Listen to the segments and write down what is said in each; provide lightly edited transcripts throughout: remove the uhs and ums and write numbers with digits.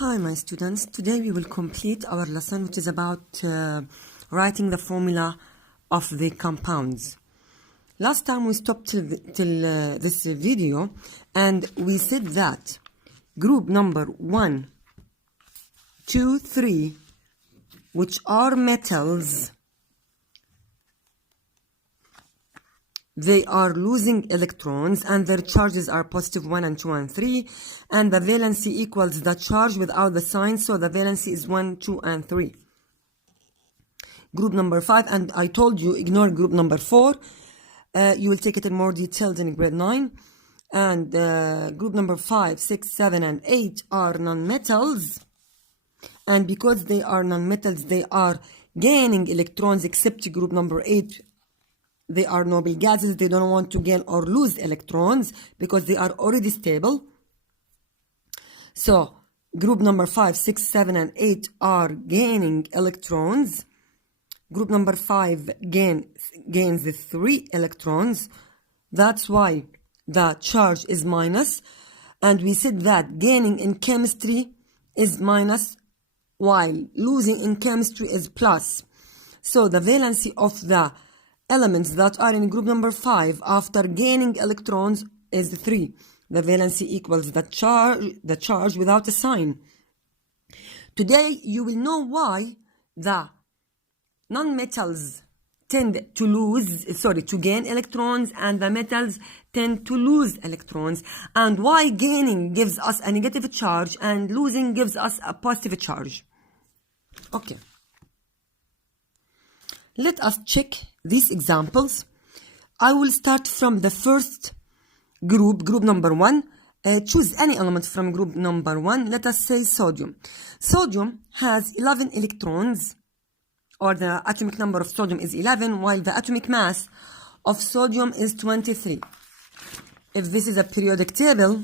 Hi my students, today we will complete our lesson which is about writing the formula of the compounds. Last time we stopped till this video and we said that group number 1, 2, 3, which are metals, they are losing electrons and their charges are positive 1 and 2 and 3, and the valency equals the charge without the sign, so the valency is 1, 2 and 3. Group number 5, and I told you ignore group number 4, you will take it in more details in grade 9, and group number 5, 6, 7 and 8 are non-metals, and because they are non-metals they are gaining electrons, except group number 8. They are noble gases, they don't want to gain or lose electrons because they are already stable. So group number 5, 6, 7 and 8 are gaining electrons. Group number 5 gains the 3 electrons. That's why the charge is minus. And we said that gaining in chemistry is minus while losing in chemistry is plus. So the valency of the elements that are in group number 5 after gaining electrons is 3. The valency equals the charge without a sign. Today you will know why the non-metals tend to gain electrons and the metals tend to lose electrons, and why gaining gives us a negative charge and losing gives us a positive charge. Okay. Let us check these examples. I will start from the first group number 1. Choose any element from group number 1. Let us say sodium. Sodium has 11 electrons, or the atomic number of sodium is 11, while the atomic mass of sodium is 23. If this is a periodic table,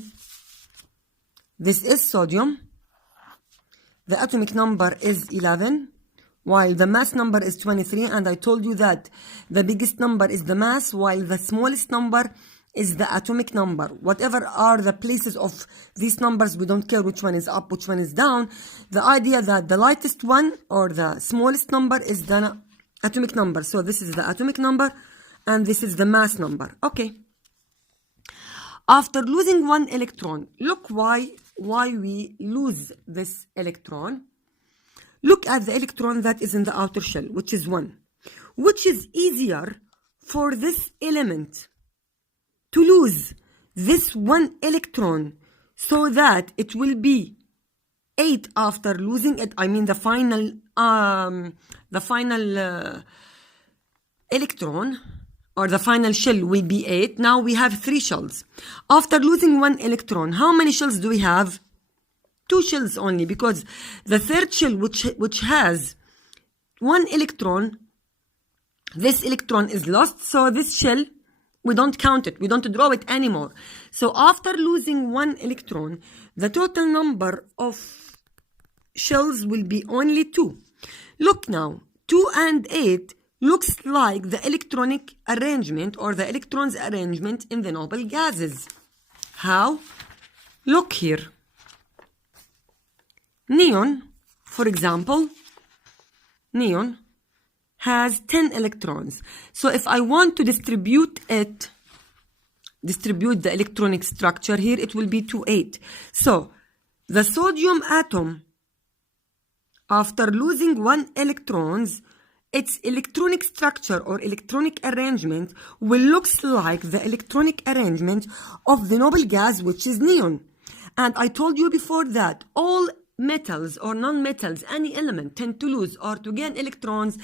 this is sodium. The atomic number is 11. While the mass number is 23, and I told you that the biggest number is the mass, while the smallest number is the atomic number. Whatever are the places of these numbers, we don't care which one is up, which one is down. The idea that the lightest one or the smallest number is the atomic number. So this is the atomic number and this is the mass number. Okay. After losing one electron, look why we lose this electron. Look at the electron that is in the outer shell, which is 1. Which is easier for this element to lose this 1 electron so that it will be 8 after losing it. I mean the final electron or the final shell will be 8. Now we have 3 shells. After losing 1 electron, how many shells do we have? 2 shells only, because the third shell which has 1 electron, this electron is lost, so this shell we don't count it, we don't draw it anymore. So after losing 1 electron, the total number of shells will be only 2. Look now, 2 and 8 looks like the electronic arrangement or the electrons arrangement in the noble gases. How? Look here. Neon, for example, neon has 10 electrons. So if I want to distribute the electronic structure here, it will be 2, 8. So the sodium atom, after losing 1 electrons, its electronic structure or electronic arrangement will look like the electronic arrangement of the noble gas, which is neon. And I told you before that all metals or non-metals, any element tend to lose or to gain electrons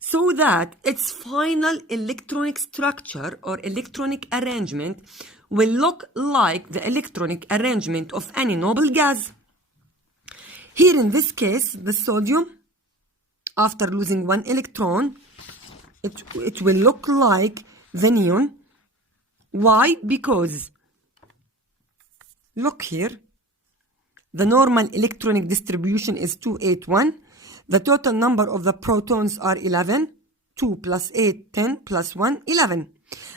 so that its final electronic structure or electronic arrangement will look like the electronic arrangement of any noble gas. Here in this case, the sodium, after losing 1 electron, it will look like the neon. Why? Because look here. The normal electronic distribution is 2, 8, 1. The total number of the protons are 11. 2 plus 8, 10 plus 1, 11.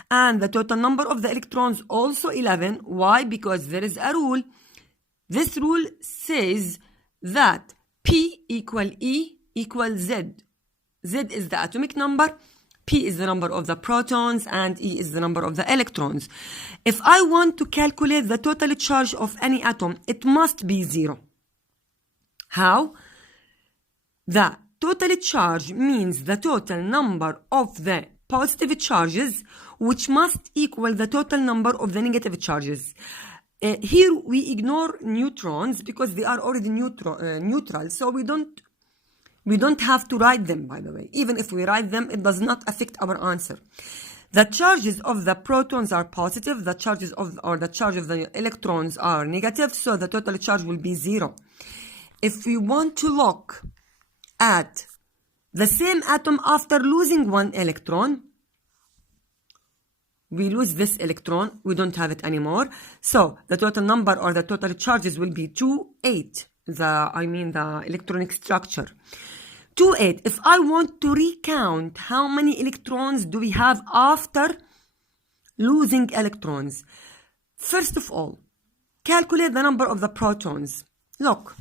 And the total number of the electrons also 11. Why? Because there is a rule. This rule says that P equal E equals Z. Z is the atomic number, P is the number of the protons, and E is the number of the electrons. If I want to calculate the total charge of any atom, it must be 0. How? The total charge means the total number of the positive charges, which must equal the total number of the negative charges. Here we ignore neutrons because they are already neutral, so we don't have to write them, by the way. Even if we write them, it does not affect our answer. The charges of the protons are positive, the charge of the electrons are negative, so the total charge will be 0. If we want to look at the same atom after losing one electron, we lose this electron, we don't have it anymore. So the total number or the total charges will be 2, 8. The electronic structure. 2, 8. If I want to recount how many electrons do we have after losing electrons, first of all, calculate the number of the protons. Look,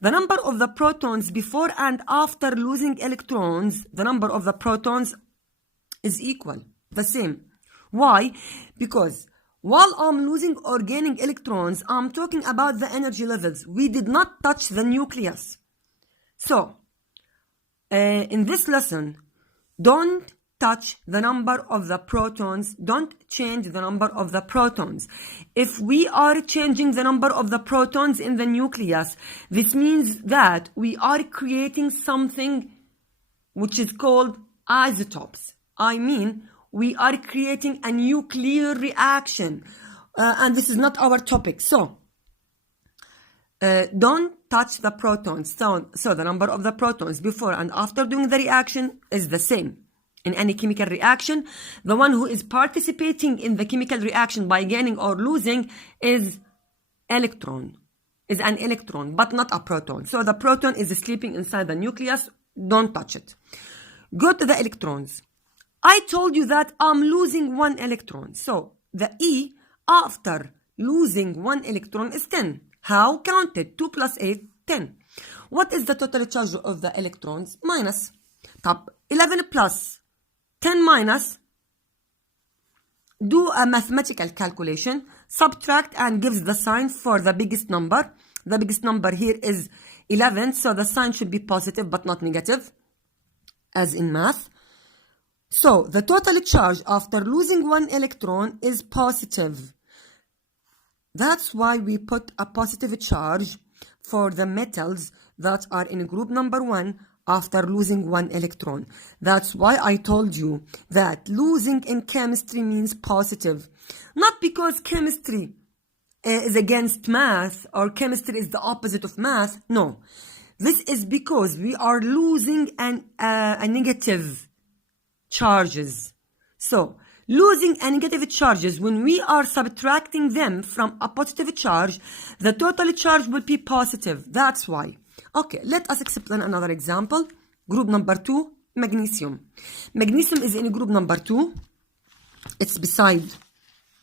the number of the protons before and after losing electrons, the number of the protons is equal, the same. Why? Because while I'm losing or gaining electrons, I'm talking about the energy levels. We did not touch the nucleus. So, in this lesson, don't touch the number of the protons. Don't change the number of the protons. If we are changing the number of the protons in the nucleus, this means that we are creating something which is called isotopes. We are creating a nuclear reaction. And this is not our topic. So, don't touch the protons. So the number of the protons before and after doing the reaction is the same. In any chemical reaction, the one who is participating in the chemical reaction by gaining or losing is an electron, but not a proton. So the proton is sleeping inside the nucleus. Don't touch it. Go to the electrons. I told you that I'm losing one electron. So the E after losing one electron is 10. How? Count it. 2 plus 8, 10. What is the total charge of the electrons? Minus. Top 11 plus 10 minus. Do a mathematical calculation. Subtract and gives the sign for the biggest number. The biggest number here is 11. So the sign should be positive but not negative, as in math. So the total charge after losing one electron is positive. That's why we put a positive charge for the metals that are in group number 1 after losing one electron. That's why I told you that losing in chemistry means positive. Not because chemistry is against math or chemistry is the opposite of math. No. This is because we are losing a negative charges. So, losing a negative charges, when we are subtracting them from a positive charge, the total charge will be positive. That's why. Okay, let us explain another example. Group number 2, magnesium. Magnesium is in group number 2. It's beside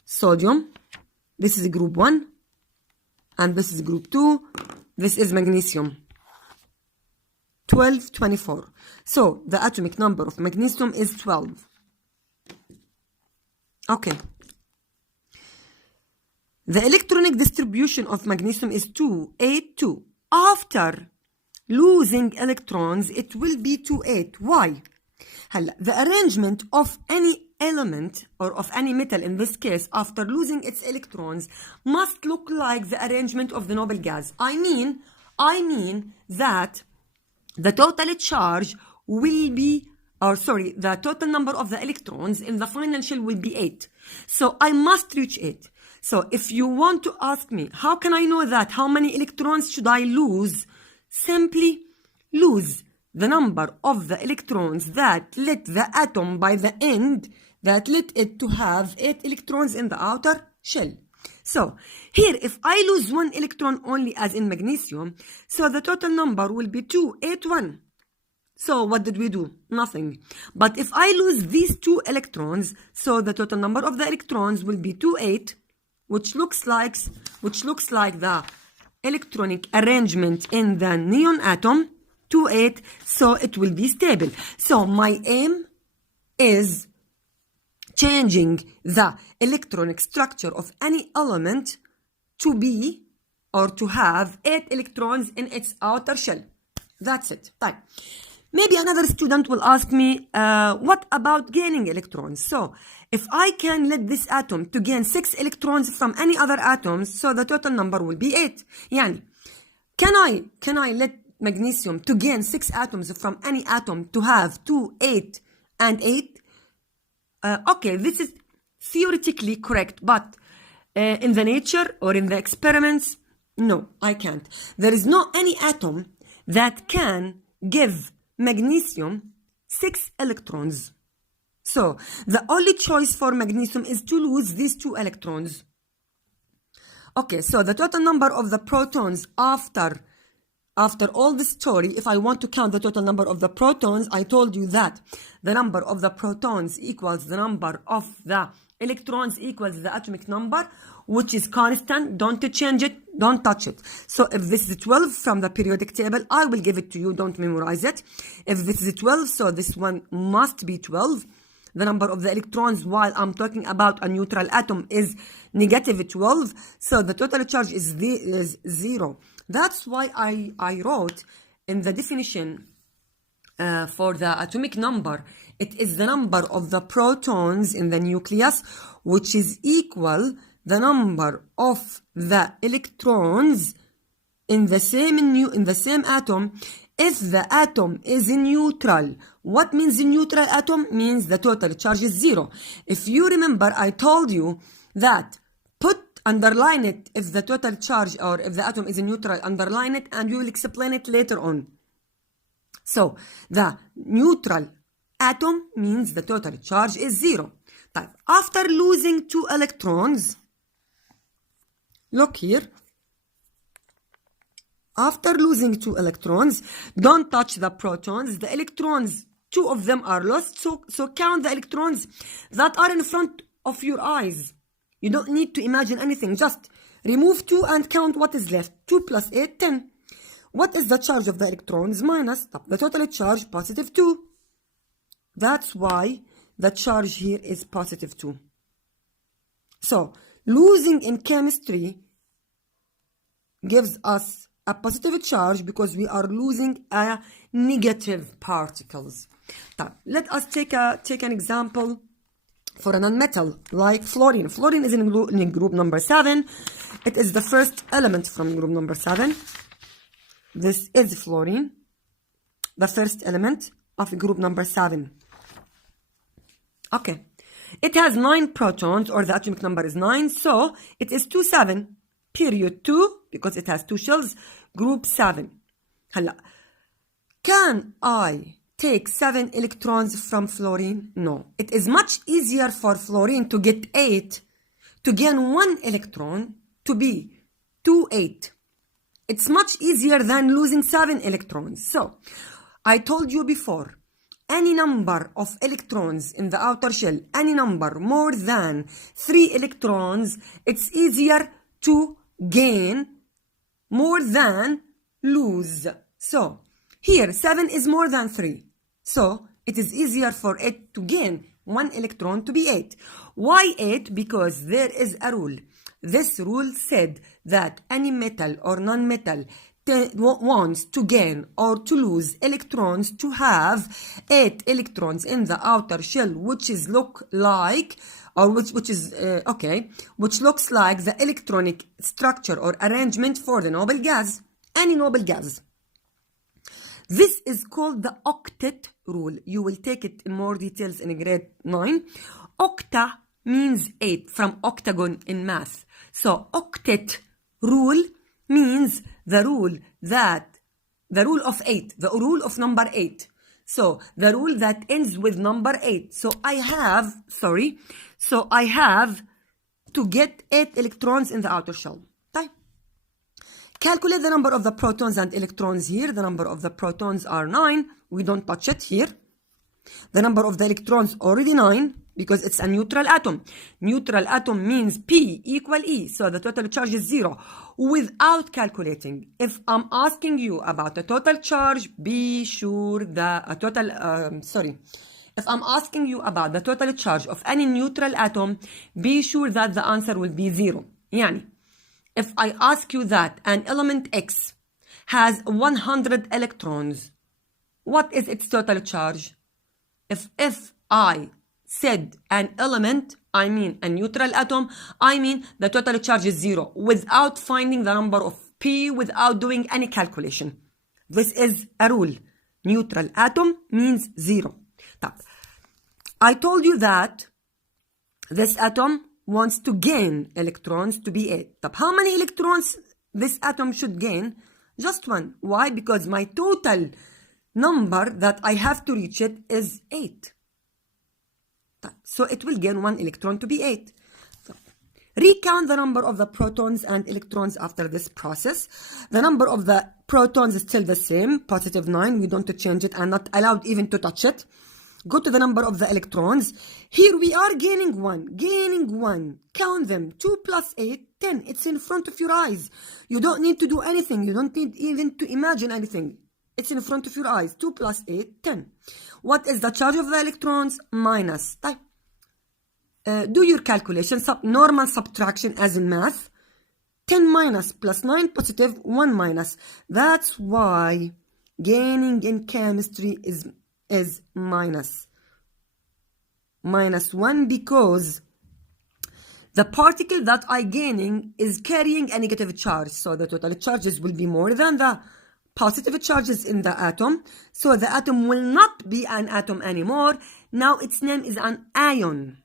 sodium. This is group 1. And this is group 2. This is magnesium. 12, 24. So, the atomic number of magnesium is 12. Okay. The electronic distribution of magnesium is 2, 8, 2. After losing electrons, it will be 2, 8. Why? The arrangement of any element or of any metal in this case after losing its electrons must look like the arrangement of the noble gas. I mean that the total charge will be, the total number of the electrons in the final shell will be 8. So I must reach 8. So if you want to ask me, how can I know that? How many electrons should I lose? Simply lose the number of the electrons that let the atom by the end, that let it to have 8 electrons in the outer shell. So, here, if I lose 1 electron only as in magnesium, so the total number will be 2, 8, 1. So, what did we do? Nothing. But if I lose these 2 electrons, so the total number of the electrons will be 2, 8, which looks like the electronic arrangement in the neon atom to 8, so it will be stable. So my aim is changing the electronic structure of any element to be or to have 8 electrons in its outer shell. That's it. طيب. Maybe another student will ask me, what about gaining electrons? So, if I can let this atom to gain 6 electrons from any other atoms, so the total number will be 8. يعني, can I let magnesium to gain 6 atoms from any atom to have 2, 8, and 8? Okay, this is theoretically correct, but in the nature or in the experiments, no, I can't. There is no any atom that can give magnesium 6 electrons. So, the only choice for magnesium is to lose these 2 electrons. Okay, so the total number of the protons after all the story, if I want to count the total number of the protons, I told you that the number of the protons equals the number of the electrons equals the atomic number, which is constant. Don't change it, don't touch it. So if this is 12 from the periodic table, I will give it to you, don't memorize it. If this is 12, so this one must be 12. The number of the electrons while I'm talking about a neutral atom is negative 12. So the total charge is 0. That's why I wrote in the definition for the atomic number, it is the number of the protons in the nucleus, which is equal the number of the electrons in the same atom if the atom is neutral. What means a neutral atom? Means the total charge is 0. If you remember, I told you that underline it if the total charge or if the atom is neutral, underline it, and we will explain it later on. So the neutral atom means the total charge is 0. After losing 2 electrons, look here. After losing 2 electrons, don't touch the protons. The electrons, 2 of them are lost. So count the electrons that are in front of your eyes. You don't need to imagine anything. Just remove 2 and count what is left. 2 plus 8, 10. What is the charge of the electrons? Minus. The total charge, positive 2. That's why the charge here is positive 2. So, losing in chemistry gives us a positive charge because we are losing a negative particles. Let us take an example for a non-metal like fluorine. Fluorine is in group number 7. It is the first element from group number 7. This is fluorine, the first element of group number 7. Okay. It has 9 protons, or the atomic number is 9, so it is 2, 7. Period 2, because it has 2 shells, group 7. هلا, can I take 7 electrons from fluorine? No. It is much easier for fluorine to get 8, to gain 1 electron, to be 2, 8. It's much easier than losing 7 electrons. So, I told you before, any number of electrons in the outer shell, any number more than 3 electrons, it's easier to gain more than lose. So, here 7 is more than 3. So, it is easier for it to gain 1 electron to be 8. Why 8? Because there is a rule. This rule said that any metal or non-metal wants to gain or to lose electrons to have 8 electrons in the outer shell, which is look like, or which looks like the electronic structure or arrangement for the noble gas, any noble gas. This is called the octet rule. You will take it in more details in grade 9. Octa means 8 from octagon in math. So octet rule means the rule of 8, the rule of number 8. So the rule that ends with number 8. So I have to get 8 electrons in the outer shell. Calculate the number of the protons and electrons here. The number of the protons are 9. We don't touch it here. The number of the electrons already 9. because it's a neutral atom. Neutral atom means P equal E, so the total charge is 0. Without calculating, if I'm asking you about the total charge, be sure if I'm asking you about the total charge of any neutral atom, be sure that the answer will be 0. Yani, if I ask you that an element X has 100 electrons, what is its total charge? If I said an element, I mean a neutral atom, I mean the total charge is 0 without finding the number of P, without doing any calculation. This is a rule. Neutral atom means 0. I told you that this atom wants to gain electrons to be 8. How many electrons this atom should gain? Just 1. Why? Because my total number that I have to reach it is 8. So it will gain 1 electron to be 8. Recount the number of the protons and electrons after this process. The number of the protons is still the same, positive 9. We don't change it and not allowed even to touch it. Go to the number of the electrons. Here we are gaining 1. Count them. 2 plus 8, 10. It's in front of your eyes. You don't need to do anything. You don't need even to imagine anything. It's in front of your eyes. 2 plus 8, 10. What is the charge of the electrons? Minus. Do your calculation. Normal subtraction as in math. 10 minus plus 9 positive, 1 minus. That's why gaining in chemistry is minus 1, because the particle that I gaining is carrying a negative charge. So the total charges will be more than the positive charges in the atom. So the atom will not be an atom anymore. Now its name is an ion.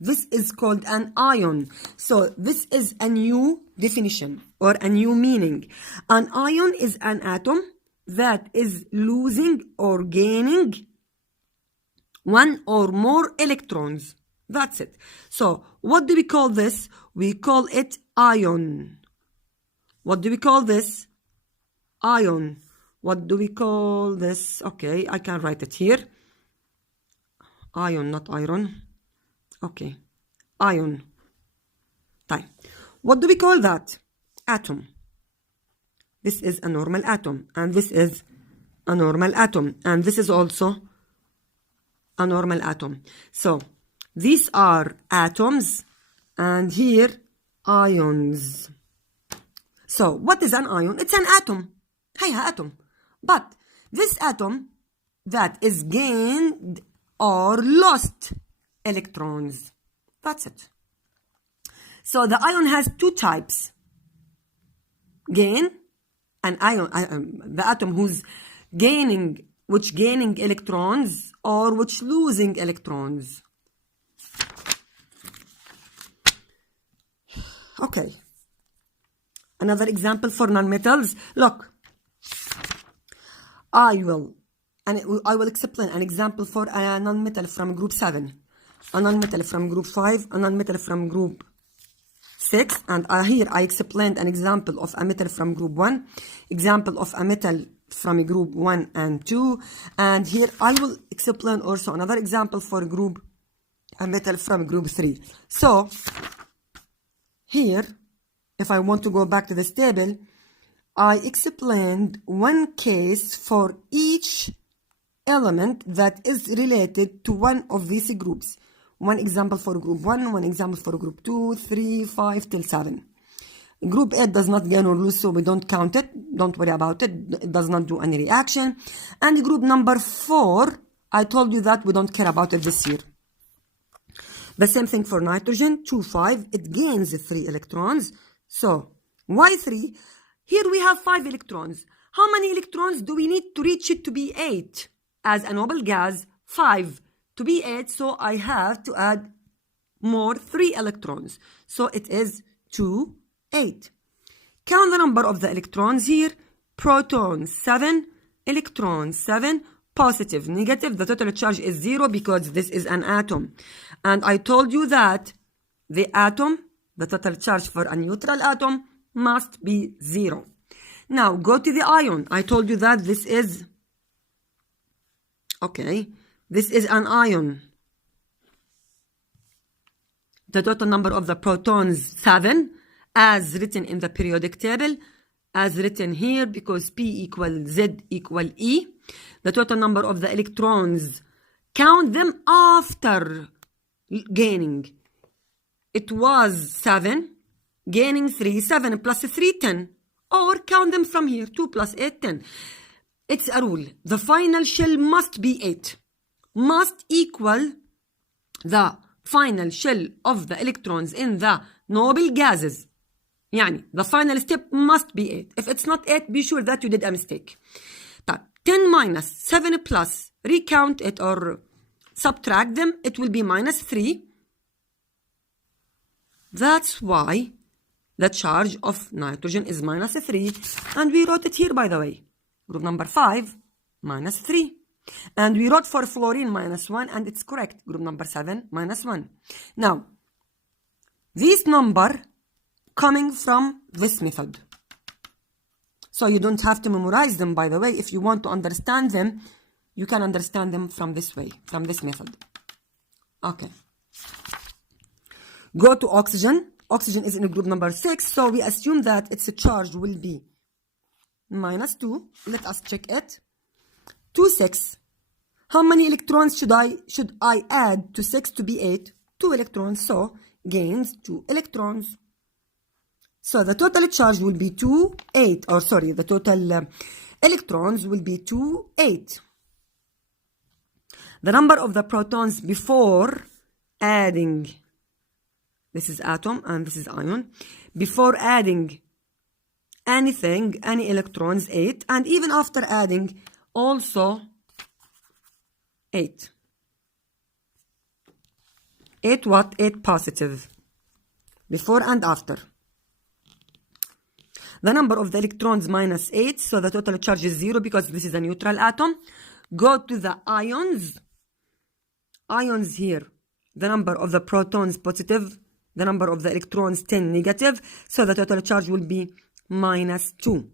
This is called an ion. So this is a new definition or a new meaning. An ion is an atom that is losing or gaining 1 or more electrons. That's it. So what do we call this? We call it ion. What do we call this? Ion. What do we call this? Okay, I can write it here. Ion, not iron. Okay, ion. What do we call that? Atom. This is a normal atom, and this is a normal atom, and this is also a normal atom. So these are atoms, and here ions. So what is an ion? It's an atom. Atom. But this atom that is gained or lost electrons. That's it. So the ion has 2 types. Gain. An ion, the atom who's gaining electrons or which losing electrons. Okay. Another example for nonmetals. Look, I will explain an example for a nonmetal from group 7, a nonmetal from group 5, a nonmetal from group 6, and here I explained an example of a metal from group 1, example of a metal from group 1 and 2, and here I will explain also another example for a metal from group 3. So here, if I want to go back to this table, I explained one case for each element that is related to one of these groups. One example for group 1, one example for group 2, 3, 5 till 7. Group 8 does not gain or lose, so we don't count it. Don't worry about it. It does not do any reaction. And group number 4, I told you that we don't care about it this year. The same thing for nitrogen, 2, 5. It gains 3 electrons. So, why 3? Here we have 5 electrons. How many electrons do we need to reach it to be 8? As a noble gas, 5 to be 8, so I have to add more 3 electrons. So it is 2, 8. Count the number of the electrons here. Protons 7, electrons 7, positive, negative. The total charge is 0 because this is an atom. And I told you that the atom, the total charge for a neutral atom, must be 0. Now go to the ion. I told you that this is, okay, this is an ion. the total number of the protons 7 as written in the periodic table, as written here because P equal Z equal E. The total number of the electrons, count them after gaining. It was 7, gaining 3, 7 plus 3, 10. Or count them from here, 2 plus 8, 10. It's a rule. The final shell must be 8. Must equal the final shell of the electrons in the noble gases. يعني the final step must be 8. If it's not 8, be sure that you did a mistake. 10 minus 7 plus, recount it or subtract them, it will be minus 3. That's why the charge of nitrogen is minus 3. And we wrote it here, by the way. Group number 5, minus 3. And we wrote for fluorine minus 1, and it's correct. Group number 7, minus 1. Now, this number coming from this method. So you don't have to memorize them, by the way. If you want to understand them, you can understand them from this way, from this method. Okay. Go to oxygen. Oxygen is in group number 6, so we assume that its charge will be minus 2. Let us check it. 2, 6. How many electrons should I add to 6 to be 8? 2 electrons, so gains 2 electrons. So the total charge will be 2, 8. Or sorry, the total electrons will be 2, 8. The number of the protons before adding, this is atom and this is ion, before adding anything, any electrons, 8. And even after adding, also 8. 8 what? 8 positive. Before and after. The number of the electrons minus 8, so the total charge is 0 because this is a neutral atom. Go to the ions. Ions here. The number of the protons positive, the number of the electrons 10 negative, so the total charge will be minus 2.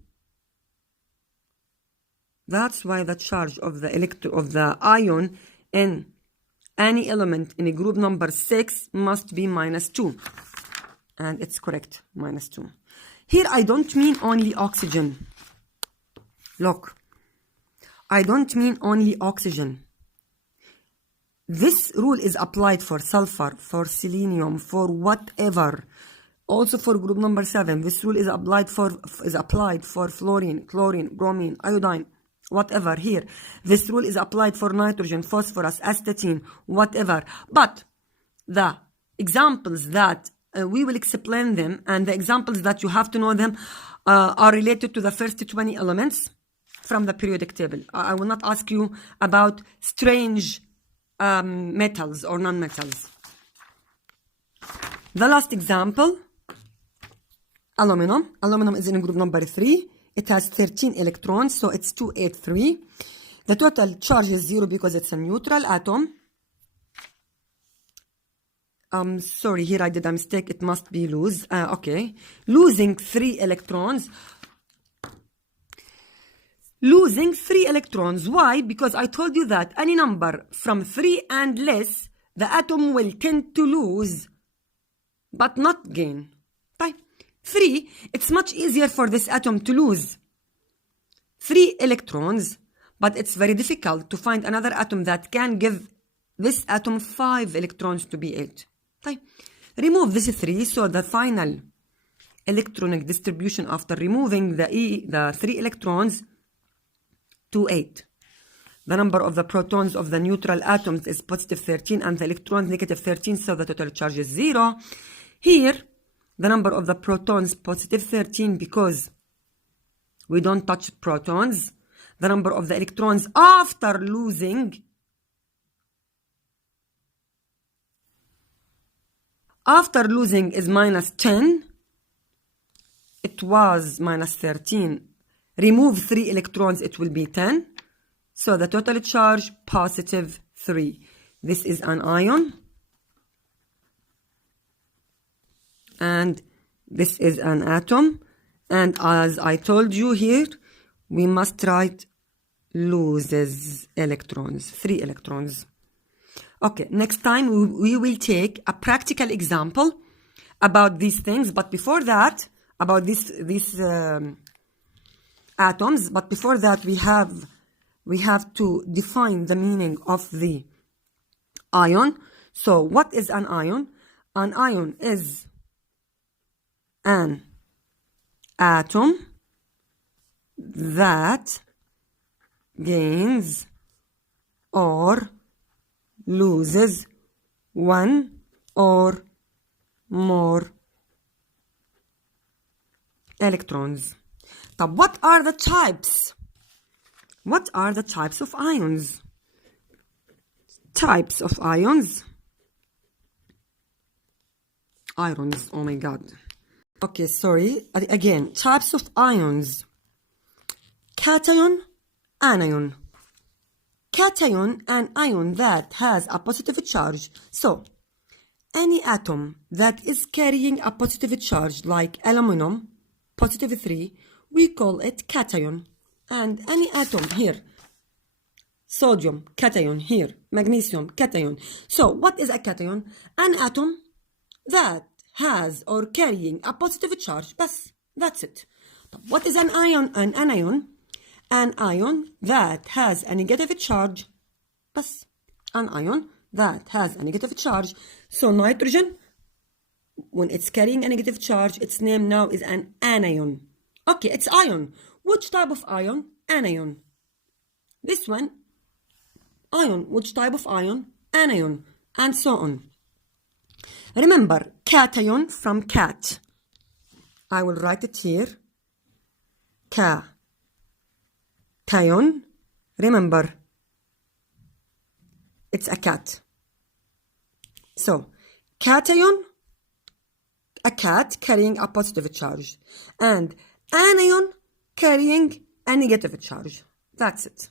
That's why the charge of the ion in any element in a group number 6 must be minus 2. And it's correct, minus 2. Here I don't mean only oxygen. Look, I don't mean only oxygen. This rule is applied for sulfur, for selenium, for whatever. Also for group number 7, this rule is applied for fluorine, chlorine, bromine, iodine, whatever here. This rule is applied for nitrogen, phosphorus, astatine, whatever. But the examples that we will explain them, and the examples that you have to know them are related to the first 20 elements from the periodic table. I will not ask you about strange metals or non-metals. The last example, aluminum. Aluminum is in group number 3. It has 13 electrons, so it's 283. The total charge is 0 because it's a neutral atom. Sorry, here I did a mistake. It must be lose. Okay. Losing 3 electrons. Losing 3 electrons. Why? Because I told you that any number from 3 and less, the atom will tend to lose, but not gain. 3, it's much easier for this atom to lose 3 electrons, but it's very difficult to find another atom that can give this atom 5 electrons to be 8. Remove this 3, so the final electronic distribution after removing the 3 electrons to 8. The number of the protons of the neutral atoms is positive 13 and the electrons negative 13, so the total charge is 0. Here, the number of the protons positive 13 because we don't touch protons. The number of the electrons after losing is minus 10. It was minus 13. Remove 3 electrons, it will be 10. So the total charge positive 3. This is an ion. And this is an atom. And as I told you here, we must write loses electrons, 3 electrons. Okay, next time we will take a practical example about these things, but before that, about these atoms, but before that we have to define the meaning of the ion. So what is an ion? An ion is an atom that gains or loses one or more electrons. But what are the types? What are the types of ions? Types of ions. Ions, oh my god. Okay, sorry. Again, types of ions. Cation, anion. Cation, an ion that has a positive charge. So, any atom that is carrying a positive charge, like aluminum, positive 3, we call it cation. And any atom here, sodium, cation here, magnesium, cation. So, what is a cation? An atom that has or carrying a positive charge. That's it. What is an ion? An anion. An ion that has a negative charge. An ion that has a negative charge. So nitrogen, when it's carrying a negative charge, its name now is an anion. Okay, it's ion. Which type of ion? Anion. This one, ion. Which type of ion? Anion. And so on. Remember, cation from cat. I will write it here. Cation. Remember, it's a cat. So, cation, a cat carrying a positive charge. And anion carrying a negative charge. That's it.